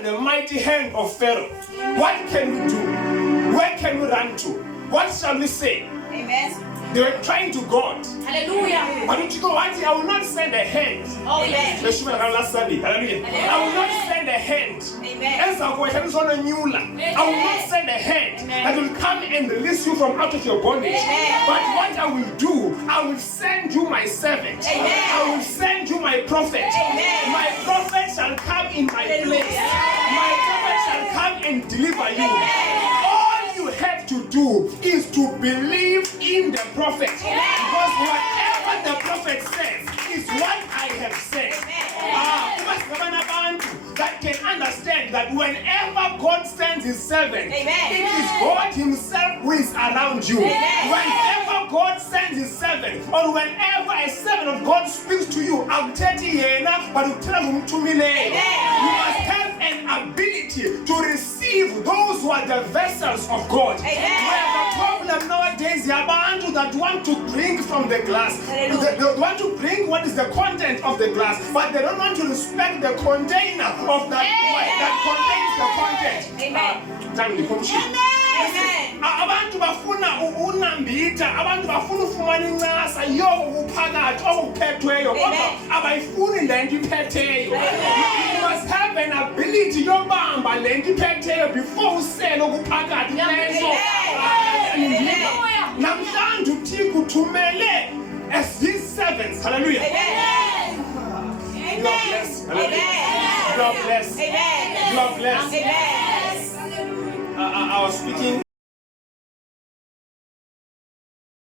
under the mighty hand of Pharaoh. What can we do? Where can we run to? What shall we say? Amen. They were crying to God. Hallelujah. But don't you go, I will not send a hand. Amen. Let's show last Sunday. Hallelujah. I will not send a hand. Amen. I will not send a hand that will come and release you from out of your bondage. Amen. But what I will do, I will send you my servant. Amen. I will send you my prophet. Amen. My prophet shall come in my place. My prophet shall come and deliver you. All you have to do is to believe in the prophet. Because whatever the prophet says is what I have said. That can understand that whenever God sends his servant, it is God himself who is around you. Whenever God sends his servant, or whenever a servant of God speaks to you, I'm telling you, but you must have an ability to receive those who are the vessels of God. We have a problem nowadays, Yabantu, that want to drink from the glass. They want to drink what is the content of the glass, but they don't want to respect the container of that contains the content. Abantu bafuna unambita, abantu bafuna ufumana incasa yokuphakathi okuphethweyo kodwa abayifuni lento iphetheyo. You must have an ability yobamba lento iphetheyo before usele okuphakathi leso. Namhlanje uThixo uthumele as his servants. Hallelujah. God bless. God bless. God bless. I was speaking